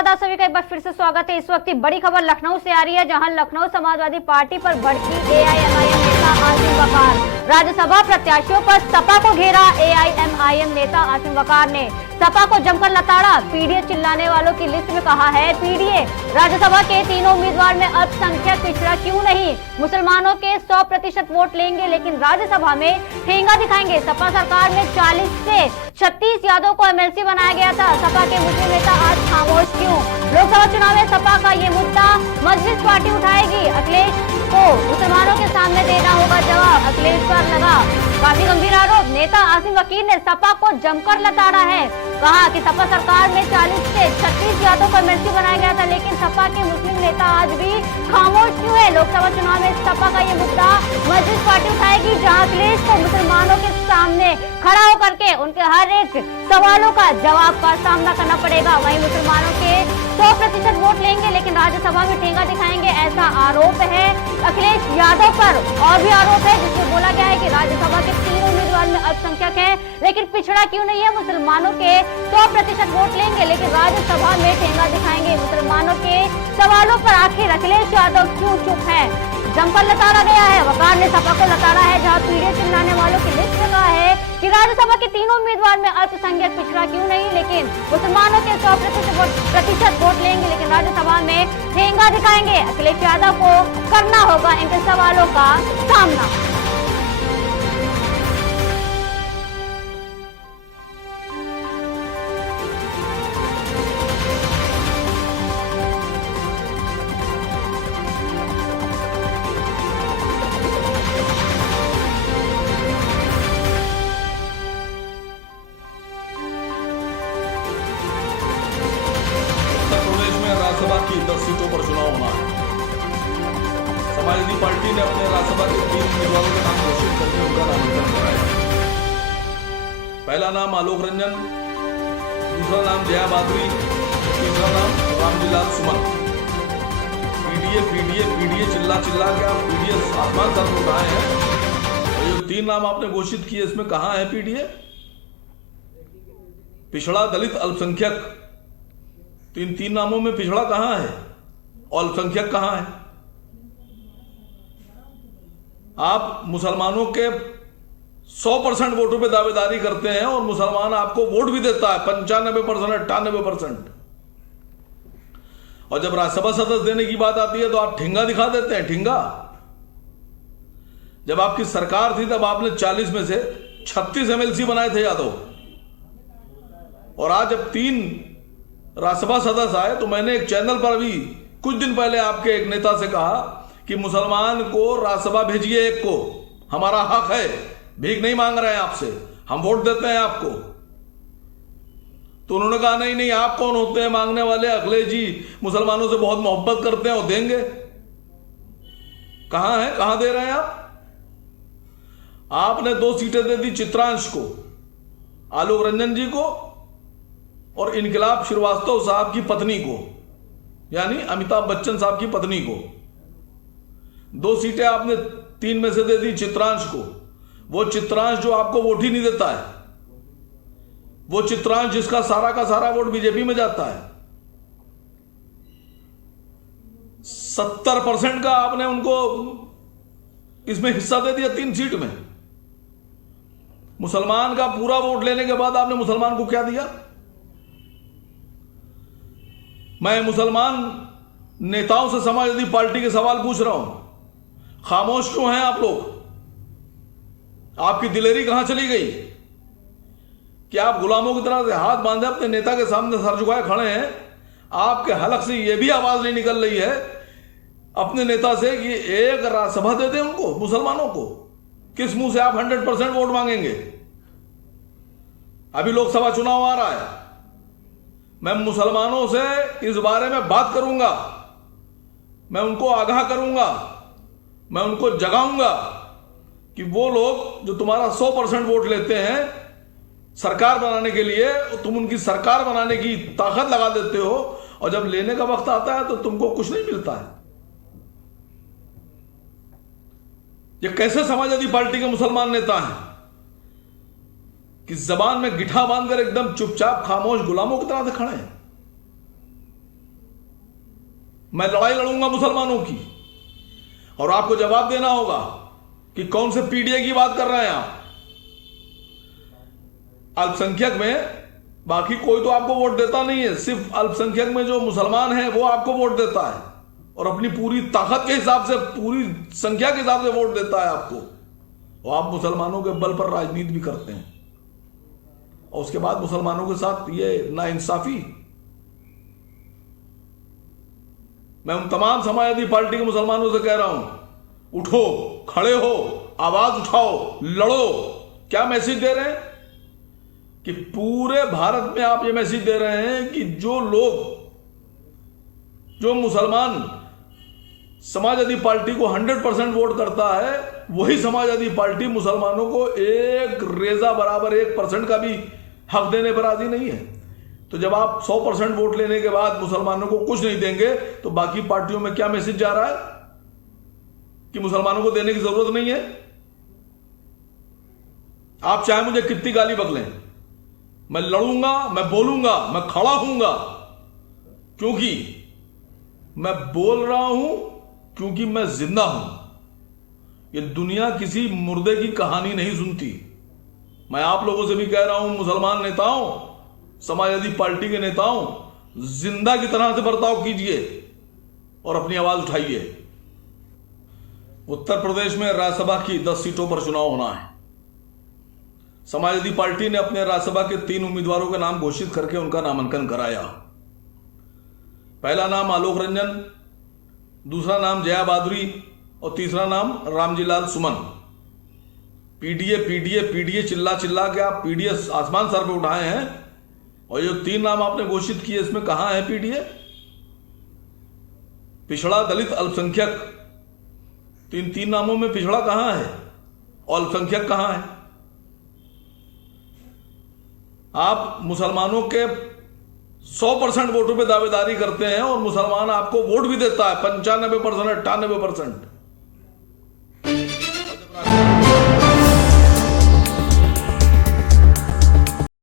नमस्कार आप सभी का एक बार फिर से स्वागत है। इस वक्त की बड़ी खबर लखनऊ से आ रही है, जहां लखनऊ समाजवादी पार्टी पर भड़की एआईएमआईएम नेता आसिम वकार। राज्यसभा प्रत्याशियों पर सपा को घेरा। एआईएमआईएम नेता आसिम वकार ने सपा को जमकर लताड़ा। पीडीए चिल्लाने वालों की लिस्ट में कहा है पीडीए राज्यसभा के तीनों उम्मीदवार में अल्पसंख्यक पिछड़ा क्यों नहीं? मुसलमानों के 100% वोट लेंगे लेकिन राज्यसभा में ठेंगा दिखाएंगे। सपा सरकार में 40 से 36 यादव को एमएलसी बनाया गया था। सपा के मुस्लिम नेता आज खामोश क्यों? लोकसभा चुनाव में सपा का ये मुद्दा मजलिस पार्टी उठाएगी। अखिलेश को मुसलमानों के सामने देना होगा जवाब। अखिलेश पर लगा काफी गंभीर आरोप। नेता आसिम वकील ने सपा को जमकर लताड़ा है। कहा कि सपा सरकार में 40 से 36 यादव को एमएलसी बनाया गया था लेकिन सपा के मुस्लिम नेता आज भी खामोश क्यों है? लोकसभा चुनाव में सपा का ये मुद्दा मजलिस पार्टी उठाएगी, जहां अखिलेश को मुसलमानों के सामने खड़ा होकर के उनके हर एक सवालों का जवाब का सामना करना पड़ेगा। वहीं मुसलमानों के 100% वोट लेंगे लेकिन राज्यसभा में ठेंगा दिखाएंगे, ऐसा आरोप है अखिलेश यादव पर। और भी आरोप है जिसमें बोला गया है कि राज्यसभा के 3 उम्मीदवार में अल्पसंख्यक है लेकिन पिछड़ा क्यों नहीं है? मुसलमानों के 100% वोट लेंगे लेकिन राज्यसभा में ठेंगा दिखाएंगे। मुसलमानों के सवालों पर आखिर अखिलेश यादव क्यों चुप है? जमकर लताड़ा गया है। वकार ने सपा को लताड़ा है, जहां पीडीए चिल्लाने वालों की लिस्ट में कहा है कि राज्यसभा के तीनों उम्मीदवार में अल्पसंख्यक पिछड़ा क्यों नहीं, लेकिन मुसलमानों के 100% वोट लेंगे लेकिन राज्यसभा में ठेंगा दिखाएंगे। अखिलेश यादव को करना होगा इनके सवालों का सामना। राज्यसभा की 10 सीटों पर चुनाव होना है। समाजवादी पार्टी ने अपने राज्यसभा के 3 उम्मीदवारों के नाम घोषित करके उनका नामांकन कराया। पहला नाम आलोक रंजन, दूसरा नाम जया बादरी, तीसरा नाम रामजीलाल सुमन। पीडीए चिल्ला के आप पीडीए आसमान सर उठाए हैं। तो ये 3 नाम आपने घोषित किए, इसमें कहां है पीडीए? पिछड़ा, दलित, अल्पसंख्यक। तो इन 3 नामों में पिछड़ा कहां है और अल्पसंख्यक कहां है? आप मुसलमानों के 100% वोटों पे दावेदारी करते हैं और मुसलमान आपको वोट भी देता है 95%, 98%। और जब राज्यसभा सदस्य देने की बात आती है तो आप ठेंगा दिखा देते हैं। ठेंगा, जब आपकी सरकार थी तब आपने 40 में से 36 एमएलसी बनाए थे यादव, और आज जब 3 राज्यसभा सदस्य आए तो मैंने एक चैनल पर भी कुछ दिन पहले आपके एक नेता से कहा कि मुसलमान को राज्यसभा भेजिए, एक को, हमारा हक है, भीख नहीं मांग रहे हैं आपसे, हम वोट देते हैं आपको। तो उन्होंने कहा नहीं, आप कौन होते हैं मांगने वाले? अखिलेश जी मुसलमानों से बहुत मोहब्बत करते हैं और देंगे। कहां है, कहां दे रहे हैं आप? आपने 2 सीटें दे दी चित्रांश को, आलोक रंजन जी को और इनकलाब श्रीवास्तव साहब की पत्नी को, यानी अमिताभ बच्चन साहब की पत्नी को। 2 सीटें आपने 3 में से दे दी चित्रांश को। वो चित्रांश जो आपको वोट ही नहीं देता है, वो चित्रांश जिसका सारा का सारा वोट बीजेपी में जाता है। 70% का आपने उनको इसमें हिस्सा दे दिया 3 सीट में। मुसलमान का पूरा वोट लेने के बाद आपने मुसलमान को क्या दिया? मैं मुसलमान नेताओं से समाजवादी पार्टी के सवाल पूछ रहा हूं, खामोश क्यों हैं आप लोग? आपकी दिलेरी कहां चली गई कि आप गुलामों की तरह से हाथ बांधे अपने नेता के सामने सर झुकाए खड़े हैं? आपके हलक से यह भी आवाज नहीं निकल रही है अपने नेता से कि एक राज्यसभा दे दें उनको, मुसलमानों को? किस मुंह से आप 100% वोट मांगेंगे? अभी लोकसभा चुनाव आ रहा है, मैं मुसलमानों से इस बारे में बात करूंगा, मैं उनको आगाह करूंगा, मैं उनको जगाऊंगा कि वो लोग जो तुम्हारा 100% वोट लेते हैं सरकार बनाने के लिए, तुम उनकी सरकार बनाने की ताकत लगा देते हो और जब लेने का वक्त आता है तो तुमको कुछ नहीं मिलता है। ये कैसे समाजवादी पार्टी के मुसलमान नेता हैं कि जबान में गिठा बांधकर एकदम चुपचाप खामोश गुलामों की तरह से खड़े हैं? मैं लड़ाई लड़ूंगा मुसलमानों की, और आपको जवाब देना होगा कि कौन से पीडीए की बात कर रहे हैं आप। अल्पसंख्यक में बाकी कोई तो आपको वोट देता नहीं है, सिर्फ अल्पसंख्यक में जो मुसलमान है वो आपको वोट देता है, और अपनी पूरी ताकत के हिसाब से, पूरी संख्या के हिसाब से वोट देता है आपको। और आप मुसलमानों के बल पर राजनीति भी करते हैं, और उसके बाद मुसलमानों के साथ ये नाइंसाफी। मैं उन तमाम समाजवादी पार्टी के मुसलमानों से कह रहा हूं, उठो, खड़े हो, आवाज उठाओ, लड़ो। क्या मैसेज दे रहे हैं कि पूरे भारत में आप ये मैसेज दे रहे हैं कि जो लोग, जो मुसलमान समाजवादी पार्टी को 100% वोट करता है, वही समाजवादी पार्टी मुसलमानों को एक रेजा बराबर 1% का भी हक देने पर राजी नहीं है। तो जब आप 100% वोट लेने के बाद मुसलमानों को कुछ नहीं देंगे, तो बाकी पार्टियों में क्या मैसेज जा रहा है कि मुसलमानों को देने की जरूरत नहीं है। आप चाहे मुझे कितनी गाली बकलें, मैं लड़ूंगा, मैं बोलूंगा, मैं खड़ा हूंगा, क्योंकि मैं बोल रहा हूं, क्योंकि मैं जिंदा हूं। ये दुनिया किसी मुर्दे की कहानी नहीं सुनती। मैं आप लोगों से भी कह रहा हूं, मुसलमान नेताओं, समाजवादी पार्टी के नेताओं, जिंदा की तरह से बर्ताव कीजिए और अपनी आवाज उठाइए। उत्तर प्रदेश में राज्यसभा की 10 सीटों पर चुनाव होना है। समाजवादी पार्टी ने अपने राज्यसभा के 3 उम्मीदवारों के नाम घोषित करके उनका नामांकन कराया। पहला नाम आलोक रंजन, दूसरा नाम जया बादुरी और तीसरा नाम रामजीलाल सुमन। पीडीए पीडीए पीडीए चिल्ला चिल्ला के आप पीडीए आसमान सर पे उठाए हैं, और जो 3 नाम आपने घोषित किए, इसमें कहां है पीडीए? पिछड़ा, दलित, अल्पसंख्यक, तो इन 3 नामों में पिछड़ा कहां है और अल्पसंख्यक कहां है? आप मुसलमानों के 100% वोटों पे दावेदारी करते हैं, और मुसलमान आपको वोट भी देता है 95%, 98%।